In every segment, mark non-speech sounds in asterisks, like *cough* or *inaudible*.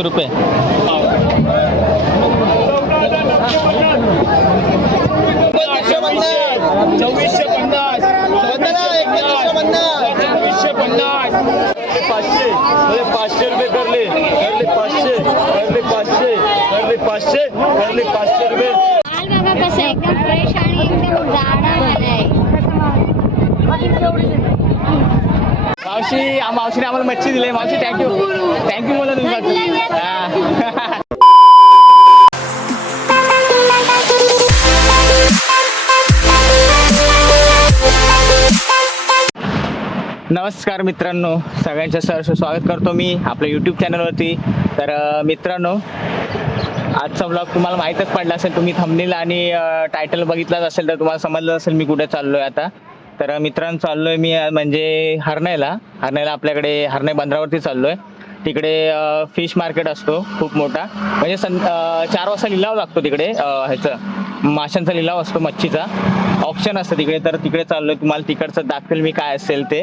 चोवीसशे रुपये चोवीसशे पन्नास चोवीसशे पन्नास पाचशे पाचशे रुपये करले करले पाचशे करले पाचशे करले पाचशे करले पाचशे रुपये माल बघा कसं एकदम फ्रेश आणि एकदम जाडा माल आहे मावशी मावशीने आम्हाला मच्छी दिली. मावशी थँक्यू थँक्यू बोला तुम्ही नमस्कार मित्रांनो सगळ्यांचं सर स्वागत करतो मी आपल्या यूट्यूब चॅनलवरती तर मित्रांनो आजचा ब्लॉग तुम्हाला माहीतच पडला असेल तुम्ही थंबनेल आणि टायटल बघितलाच असेल तर तुम्हाला समजलं असेल मी कुठे चाललो आहे आता. तर मित्रांनो चाललो आहे मी म्हणजे हरणायला. हरणायला आपल्याकडे हरणे बंदरावरती चाललो आहे तिकडे फिश मार्केट असतो खूप मोठा. म्हणजे सं चार वाजता लिलाव लागतो तिकडे ह्याचा ह्याचं. माशांचा लिलाव असतो मच्छीचा. ऑप्शन असतं तिकडे तर तिकडे चाललो आहे तुम्हाला तिकडचं दाखवेल मी काय असेल ते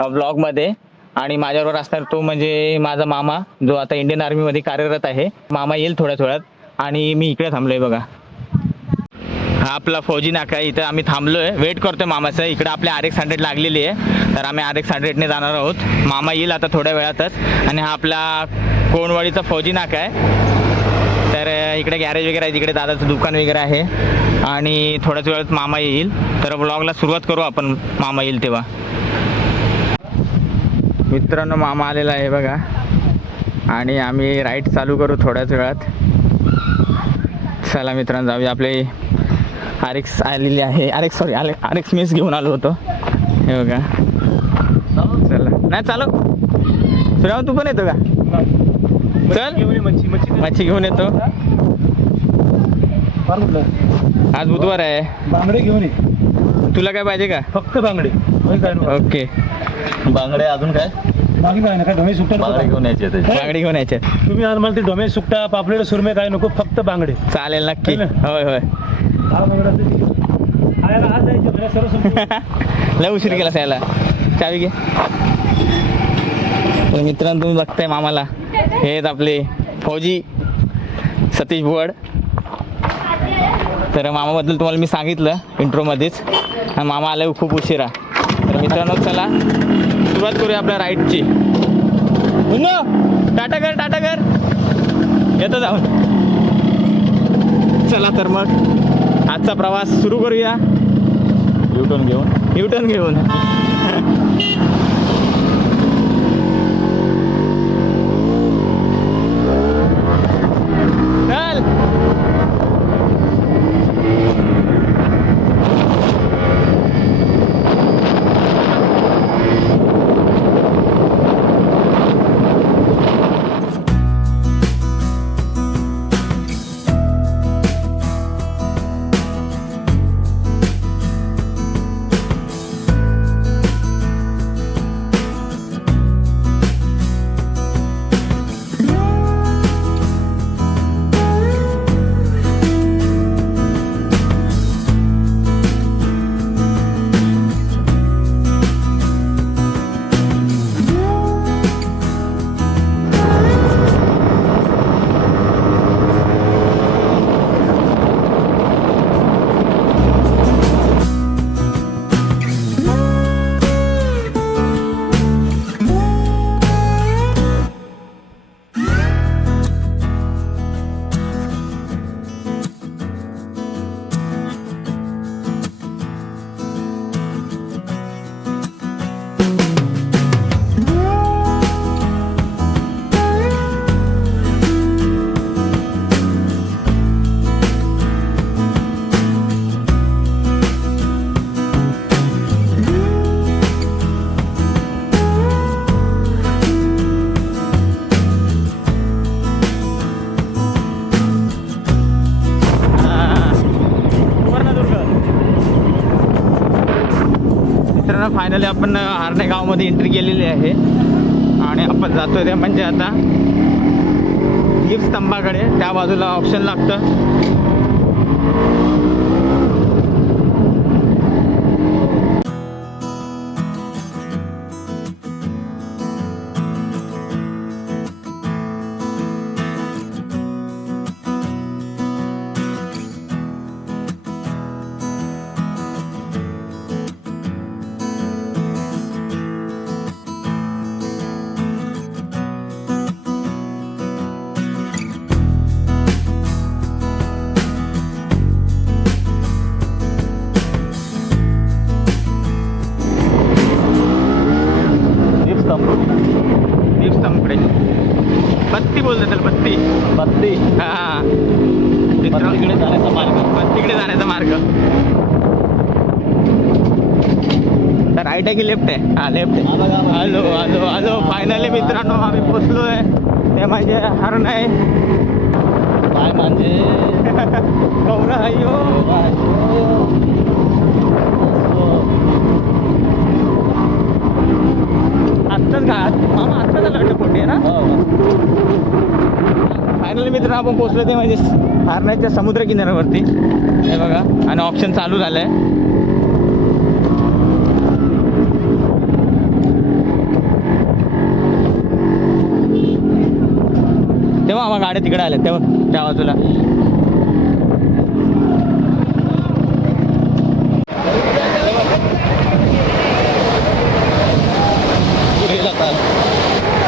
ब्लॉगमध्ये आणि माझ्याबरोबर असणार तो म्हणजे माझा मामा जो आता इंडियन आर्मीमध्ये कार्यरत आहे. मामा येईल थोड्या थोड्यात. आणि मी इकडे थांबलोय बघा. हा आपला फौजी नाका आहे इथं आम्ही थांबलो आहे वेट करतोय मामाचं. इकडे आपल्या आर एक्स हंड्रेड लागलेली आहे. तर आम्ही आर एक्स हंड्रेडने जाणार आहोत. मामा येईल आता थोड्या वेळातच. आणि हा आपला कोणवाडीचा फौजी नाका आहे. तर इकडे गॅरेज वगैरे आहे. तिकडे दादाचं दुकान वगैरे आहे. आणि थोड्याच वेळात मामा येईल. तर ब्लॉगला सुरुवात करू आपण. मामा येईल तेव्हा. मित्रांनो मामा आलेला आहे बघा. आणि आम्ही राईट चालू करू थोड्याच वेळात. चला मित्रांनो जाऊया आपले आर एक्स आलेली आहे. आर एक्स सॉरी आले आर एक्स मीच घेऊन आलो होतो. हे बघा. चला. नाही चालू. सुराव तू पण येतो का? चल. मच्छी मच्छी मच्छी घेऊन येतो. आज बुधवार आहे. बांगडे घेऊन ये. तुला काय पाहिजे का? फक्त बांगडे. ओके. बांगडे अजून काय? बाकी डोमे सुकटा बांगडे. घेऊन यायचे बांगडी घेऊन यायचे. तुम्ही आज मला ते डोमे सुकटा पापलेट सुरमे काय नको फक्त बांगडे. चालेल नक्की. ना? होय होय. *laughs* लय उशीर केला त्याला चावी घे. तर मित्रांनो तुम्ही बघताय मामाला. हे आहेत आपले फौजी सतीश भुवड. तर मामाबद्दल तुम्हाला मी सांगितलं इंट्रोमध्येच. आणि मामा आले खूप उशिरा तर मित्रांनो चला सुरुवात करूया आपल्या राईडची. पुन्हा टाटा कर टाटा कर. येतो जाऊन. चला तर मग. आजचा प्रवास सुरू करूया. युटर्न घेऊन. युटर्न घेऊन. मित्रांनो फायनली आपण हारणे गावामध्ये एंट्री केलेली आहे. आणि आपण जातो ते म्हणजे आता गिफ्ट स्तंभाकडे. त्या बाजूला ऑप्शन लागतं. की लेफ्ट आहे? हा लेफ्ट आहे. आलो आलो आलो फायनली मित्रांनो आम्ही पोचलोय. ते माझे हरण आहे. काय म्हणजे? गौरा अयो आत्ताच का मामा आत्ताच आलं वाटतं आहे ना? फायनली मित्र आपण पोहोचलो ते म्हणजे हारण्याच्या समुद्र किनाऱ्यावरती हे बघा आणि ऑप्शन चालू झालंय. तेव्हा गाड्या तिकडे आल्या तेव्हा त्या बाजूला.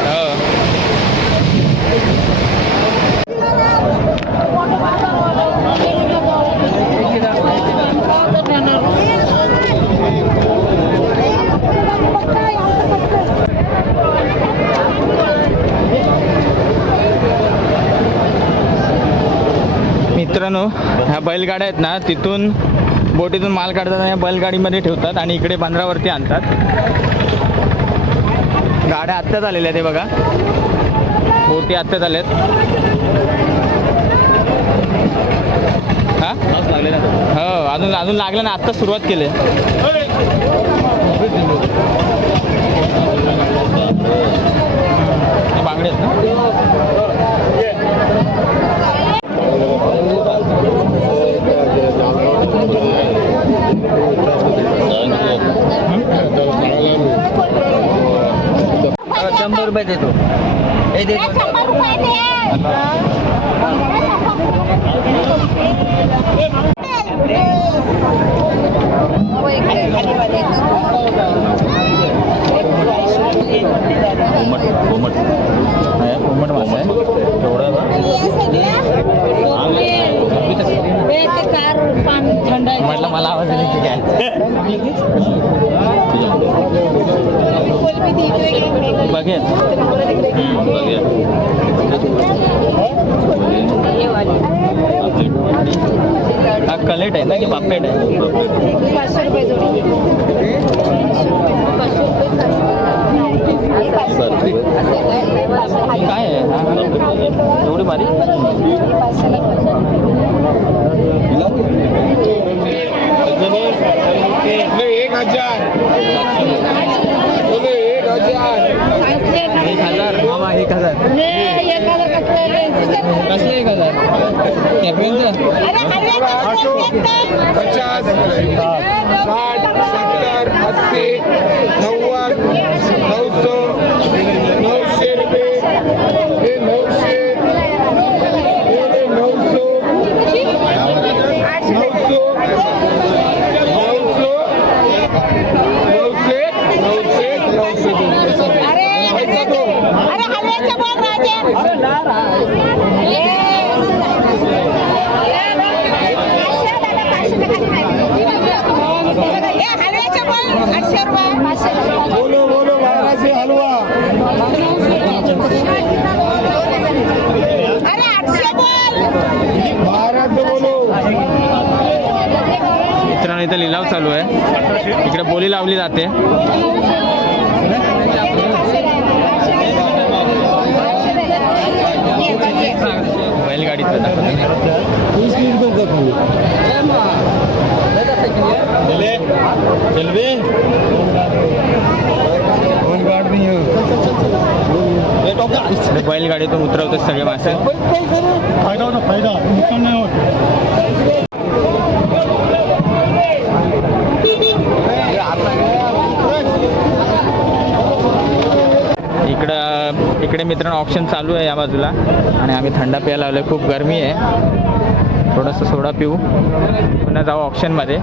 हो. मित्रांनो ह्या बैलगाड्या आहेत ना तिथून बोटीतून माल काढतात या बैलगाडीमध्ये ठेवतात आणि इकडे बंदरावरती आणतात. गाड्या आत्ताच आलेल्या आहेत बघा. बोटी आत्ताच आल्यात हा? हो अजून अजून लागलं ना आत्ताच सुरुवात केली. बांगडे आहेत ना? शंभर रुपये देतो हे देतो शंभर रुपये दे. कोमट कोमट कोमट मासा आहे केवढा म्हटलं मला आवाज येईल की काय बघेल हम्म, कलेट आहे ना की बापेट आहे? काय आहे. एवढी बारीक एक हजार. एक हजार. मामा एक हजार कसले एक हजार कॅपरेनचं पचास साठ सत्तर अस्सी नव्वद नऊसो नऊशे रुपये हे नऊशे हे नऊसो नऊसो नऊसो नऊशे नऊशे नऊशे दोन पैसा दो बोलो बोलो बाराशे हलवा बाराशे बोलो मित्रांनो इथं लिलाव चालू आहे इकडे बोली लावली जाते. बैलगाडीत बैलगाडीतून उतरवतात सगळे मासे फायदा होता फायदा. नुकसान नाही होत इकडं इकडे मित्रांनो ऑप्शन चालू आहे या बाजूला. आणि आम्ही थंडा प्यायला लावलो खूप गरमी आहे. थोडंसं सोडा पिऊ. पुन्हा जाऊ ऑप्शनमध्ये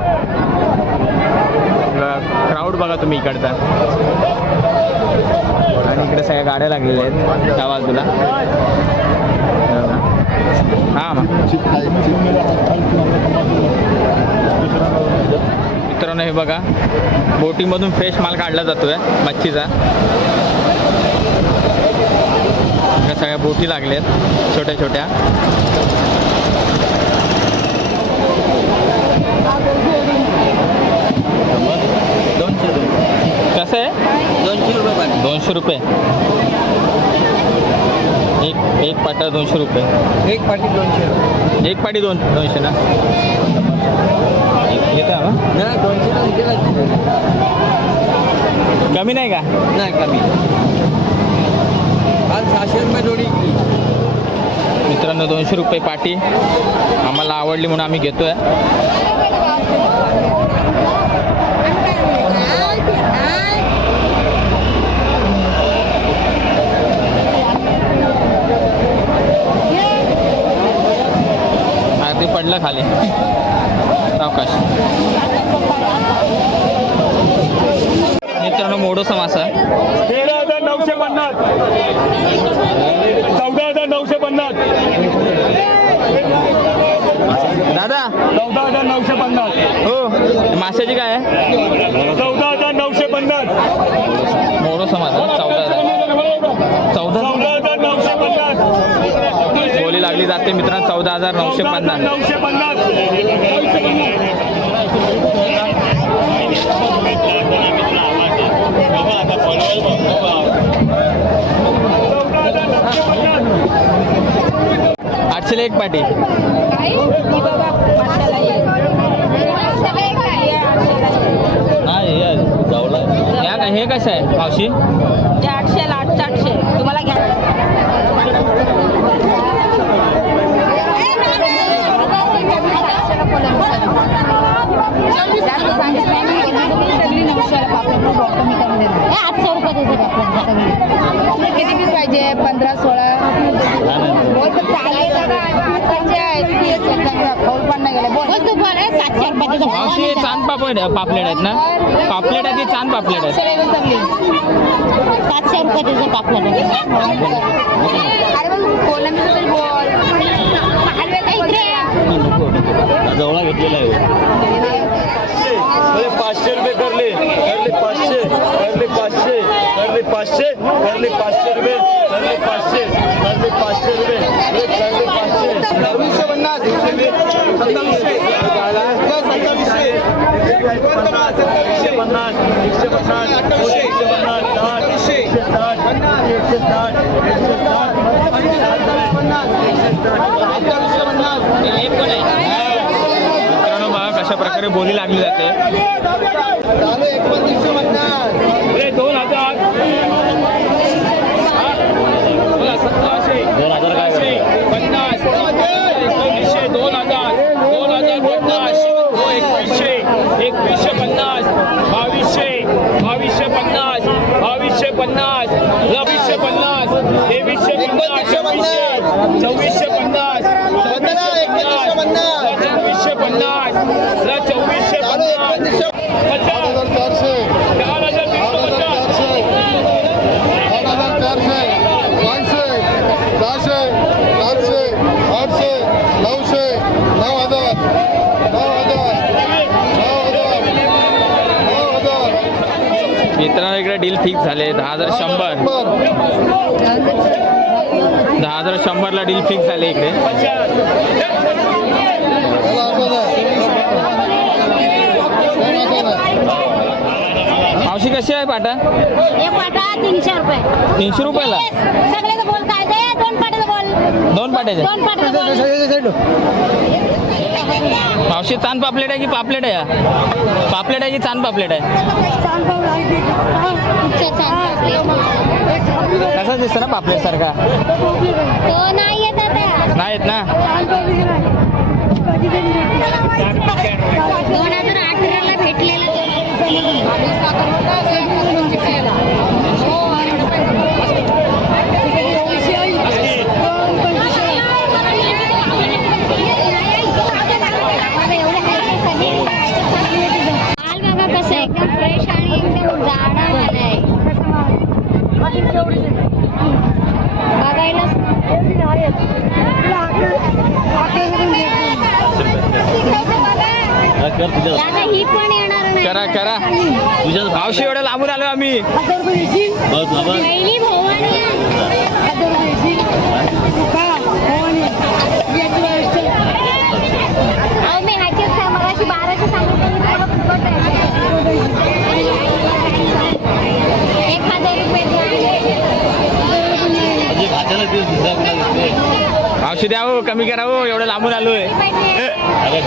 क्राऊड बघा तुम्ही इकडचा. आणि इकडे सगळ्या गाड्या लागलेल्या आहेत त्या बाजूला. हां मग. मित्रांनो हे बघा. बोटिंगमधून फ्रेश माल काढला जातोय मच्छीचा. सगळ्या बोटी लागल्यात छोट्या छोट्या. दोनशे दोन दोनशे रुपये एक एक पाटा दोनशे रुपये. एक पाटी दोनशे एक पाटी दोन दोनशे ना? दोनशे कमी नाही का? नाही कमी. आज सहाशे रुपये जोडी. मित्रांनो दोनशे रुपये पाटी. आम्हाला आवडली म्हणून आम्ही घेतोय. अगदी पडलं खाली. सावकाश. मित्रांनो मोडोसा मासा नऊशे पन्नास. चौदा हजार नऊशे पन्नास. दादा. चौदा हजार नऊशे पन्नास. हो. माशाची काय आहे? चौदा हजार नऊशे पन्नास. मोडोसा मासा चौदा हजार. चौदा चौदा हजार नऊशे पन्नास. बोली लागली जाते. मित्रांनो चौदा हजार नऊशे पन्नास. नऊशे पन्नास आठशेला एक पाटी. या हे कसं आहे मावशी? आठशे आठशे. तुम्हाला घ्या. आठशे रुपये त्याचे पापड किती पीस पाहिजे पंधरा सोळा बोल पण चालेल नाही गेले बोल तू बोल सातशे चांद पापड पापलेट आहेत ना? पापलेट आहेत की चांद पापलेट सगळे सगळी सातशे रुपये त्याचे पापड अरे पण कोलंबी तरी बोल इकडे जवळ घेतलेला आहे अरे पाचशे रुपये करले करले पाचशे करले पाचशे करले पाचशे करले पाचशे रुपये करले पाचशे करले पाचशे रुपये अरे करले पाचशे सव्वीसशे पन्नास सत्तावीसशे सत्तावीसशे एकशे पन्नास एकशे पन्नास एकशे पन्नास साठ एकशे साठ एकशे साठ एकशे साठ अठ्ठावीसशे पन्नास मित्रांनो बघा कशा प्रकारे बोली लागली जाते. पन्नास. दोन हजार सतराशे दोन हजार काय पन्नास एकोणीसशे दोन हजार दोन हजार पन्नास हो एकवीसशे एकवीसशे पन्नास बावीसशे बावीसशे पन्नास बावीसशे पन्नास बावीसशे पन्नास तेवीसशे पन्नास चोवीसशे चोवीसशे पन्नास एकवीसशे पन्नास. चोवीसशे पन्नास ला चोवीसशे पन्नास पचास चारशे चार हजार तीनशे पचास आठ हजार चारशे पाचशे सहाशे सातशे आठशे नऊशे नऊ हजार नऊ हजार नऊ हजार नऊ हजार मित्रांनो इकडे डील फिक्स झाले दहा हजार शंभर दहा हजार शंभरला डील फिक्स झाले इकडे मावशी कशी आहे पाटा एक वाटा तीनशे रुपये तीनशे रुपयाला सगळ्याचं बोल काय ते दोन पाट्याचं बोल दोन पाट्याचे दोन पाट्याचं बोल मावशी चांद पापलेट आहे की पापलेट आहे? पापलेट आहे की चांद पापलेट आहे? कसा दिसतो ना पापलेट सारखा? नाही येत ना दोन हजार अठराला भेटलेला माल बघा कसं आहे, एकदम फ्रेश आणि एकदम जाडा माल आहे बघायला दादा ही पण येणार नाही. करा करा. मावशी एवढं लांबून आलो आम्ही. पहिली भवानी मी ह्याच्यात सा- मगाशी बाराशे सांगितलं मी थोडं फुकट आहे. एक हजार रुपये मावशी द्या हो कमी करा हो एवढं लांबून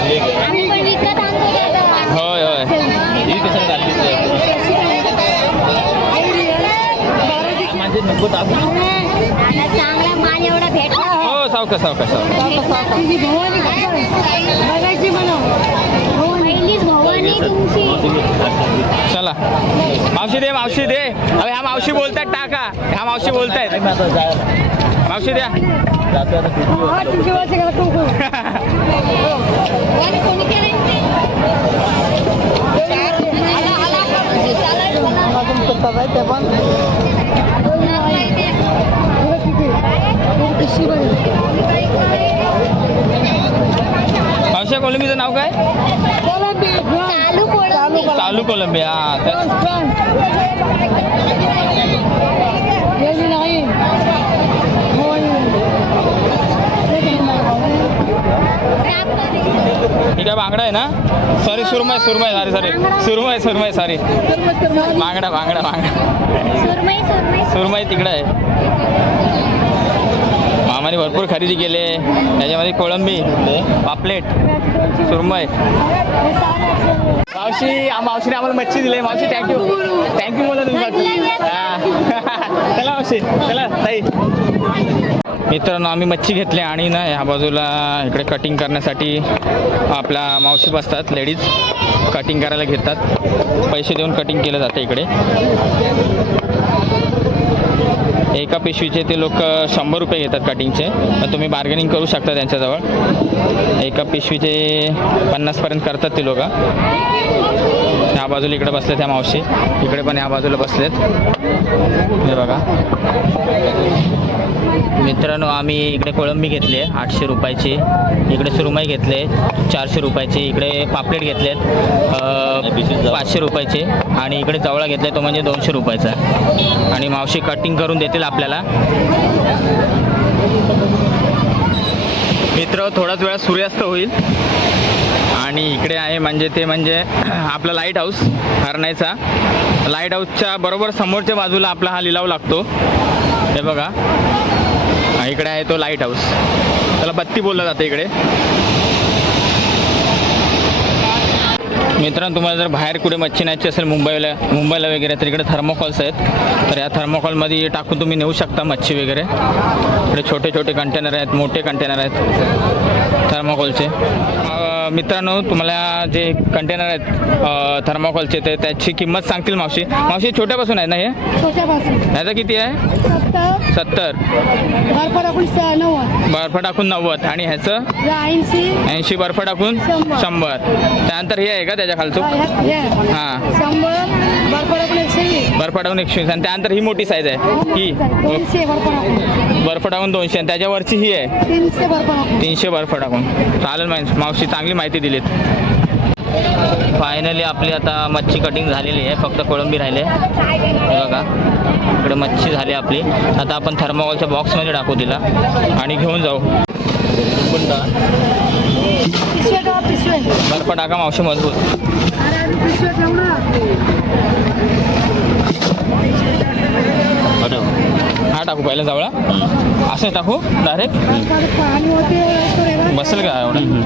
ठीक आहे. होय होय. ही एवढा भेटला. हो सावका सावका सावका. चला. मावशी दे मावशी दे. अरे ह्या मावशी बोलतायत टाका. ह्या मावशी बोलतायत. मावशी द्या. मावशी कोलंबीचं नाव काय? आलू कोलंबी हा ही काय बांगडा आहे ना? सॉरी सुरमय सुरमय सॉरी सॉरी सुरमय सुरमय सॉरी बांगडा बांगडा बांगडा सुरमई तिकडं आहे. मामाने भरपूर खरेदी केले. त्याच्यामध्ये कोळंबी पापलेट सुरमय मावशी आ- मावशीने आम्हाला मच्छी दिली. मावशी थँक्यू थँक्यू बोला तुम्ही *laughs* चला मावशी. चला ताई. मित्रांनो आम्ही मच्छी घेतली आणि ना ह्या बाजूला इकडे कटिंग करण्यासाठी आपल्या मावशी बसतात लेडीज कटिंग करायला घेतात. पैसे देऊन कटिंग केलं जातं इकडे. एका पिशवीचे ते लोक शंभर रुपये घेतात कटिंगचे पण तुम्ही बार्गेनिंग करू शकता त्यांच्याजवळ. एका पिशवीचे पन्नासपर्यंत करतात ते लोक. ह्या बाजूला इकडे बसलेत ह्या मावशी. इकडे पण ह्या बाजूला बसलेत. हे बघा. मित्रांनो आम्ही इकडे कोळंबी घेतली आहे आठशे रुपयाची. इकडे सुरमई घेतले चारशे रुपयाची. इकडे पापलेट घेतलेत पाचशे रुपयाचे. आणि इकडे जवळा घेतला तो म्हणजे दोनशे रुपयाचा. आणि मावशी कटिंग करून देतील आपल्याला. मित्र थोडाच वेळा सूर्यास्त होईल. आणि इकडे आहे म्हणजे ते म्हणजे *clears throat* आपला लाइट हाऊस हरणायचा. लाइट हाऊसच्या बरोबर समोरच्या बाजूला आपला हा लिलाव लागतो. हे बघा. इकडे आहे तो लाइट हाऊस त्याला बत्ती बोललं जातं इकडे. मित्रांनो तुम्हाला जर बाहेर कुठे मच्छी न्यायची असेल मुंबईला मुंबईला वगैरे तर इकडे थर्मोकॉल्स आहेत. तर या थर्मोकॉलमध्ये टाकून तुम्ही नेऊ शकता मच्छी वगैरे. इकडे छोटे छोटे कंटेनर आहेत मोठे कंटेनर आहेत थर्मोकॉलचे मित्रांनो तुम्हाला जे कंटेनर आहेत थर्मोकॉलचे ते त्याची किंमत सांगतील मावशी. मावशी छोट्यापासून आहे ना हे? ह्याचं किती आहे? सत्तर. सत्तर. बर्फ टाकून नव्वद. बर्फ टाकून नव्वद. आणि ह्याचं? ऐंशी. बर्फ टाकून शंभर. त्यानंतर हे आहे का त्याच्या खालचं? हे हां. शंभर. बर्फ टाकून एकशे वीस आणि त्यानंतर ही मोठी साईज आहे. ही बर्फ टाकून बर्फ टाकून दोनशे आणि त्याच्यावरची ही आहे. तीनशे बर्फ टाकून तीनशे बर्फ टाकून चालेल माहिती मावशी चांगली माहिती दिलीत. फायनली आपली आता मच्छी कटिंग झालेली आहे फक्त कोळंबी राहिले. हे बघा इकडे मच्छी झाली आपली. आता आपण थर्माकोलच्या बॉक्समध्ये टाकू तिला आणि घेऊन जाऊ. बर्फ टाका मावशी मजबूत अरे अरे पिशवे ठेव ना हा टाकू पहिला जवळ. असं टाकू डायरेक्ट. बसेल का एवढं?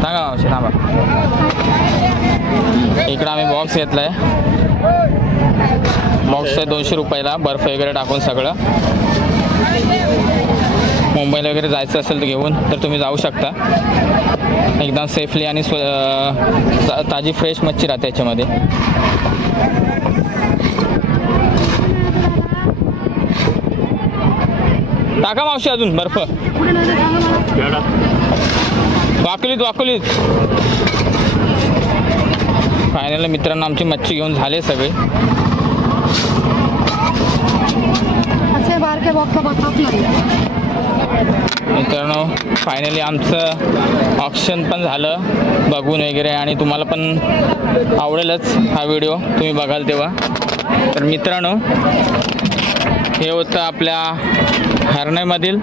सांगा मावशी थांबा. इकडं आम्ही बॉक्स घेतलाय. बॉक्स आहे दोनशे रुपयाला बर्फ वगैरे टाकून सगळं. मुंबईला वगैरे जायचं असेल तर घेऊन तर तुम्ही जाऊ शकता. एकदम सेफली आणि ताजी फ्रेश मच्छी राहते याच्यामध्ये. टाका मावशी अजून बर्फ. वाकलीत वाकलीत. फायनल मित्रांनो आमची मच्छी घेऊन झाले सगळे. मित्रांनो फायनली आमचं ऑप्शन पण झालं. बघून वगैरे आणि तुम्हाला पण आवडेलच हा व्हिडिओ तुम्ही बघाल तेव्हा. तर मित्रांनो हे होतं आपल्या हरण्यामधील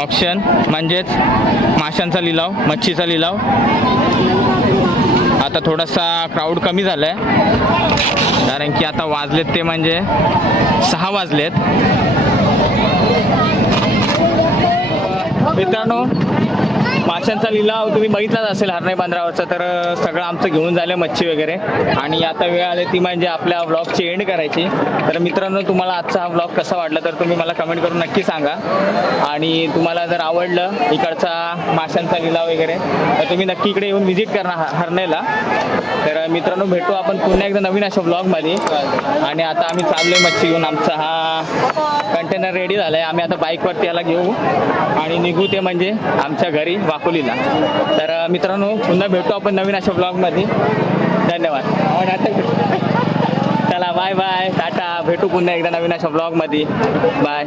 ऑप्शन म्हणजेच माशांचा लिलाव मच्छीचा लिलाव. आता थोडासा क्राऊड कमी झाला आहे कारण की आता वाजलेत ते म्हणजे सहा वाजलेत. मित्रांनो माशांचा लिलाव तुम्ही बघितलाच असेल हरणे बांद्रावरचा तर सगळं आमचं घेऊन झालं मच्छी वगैरे. आणि आता वेळ आली ती म्हणजे आपल्या व्लॉगची एंड करायची. तर मित्रांनो तुम्हाला आजचा हा व्लॉग कसा वाटला तर तुम्ही मला कमेंट करून नक्की सांगा. आणि तुम्हाला जर आवडलं इकडचा माशांचा लिलाव वगैरे तर तुम्ही नक्की इकडे येऊन व्हिजिट करणार हरणेला तर मित्रांनो भेटू आपण पुन्हा एकदा नवीन अशा ब्लॉगमध्ये आणि आता आम्ही चाललोय मच्छी घेऊन. आमचा हा कंटेनर रेडी झालाय. आम्ही आता बाईकवरती याला घेऊ. आणि निघू ते म्हणजे आमच्या घरी वाकोलीला. तर मित्रांनो पुन्हा भेटू आपण नवीन अशा ब्लॉगमध्ये धन्यवाद. चला बाय बाय टाटा. भेटू पुन्हा एकदा नवीन अशा ब्लॉगमध्ये बाय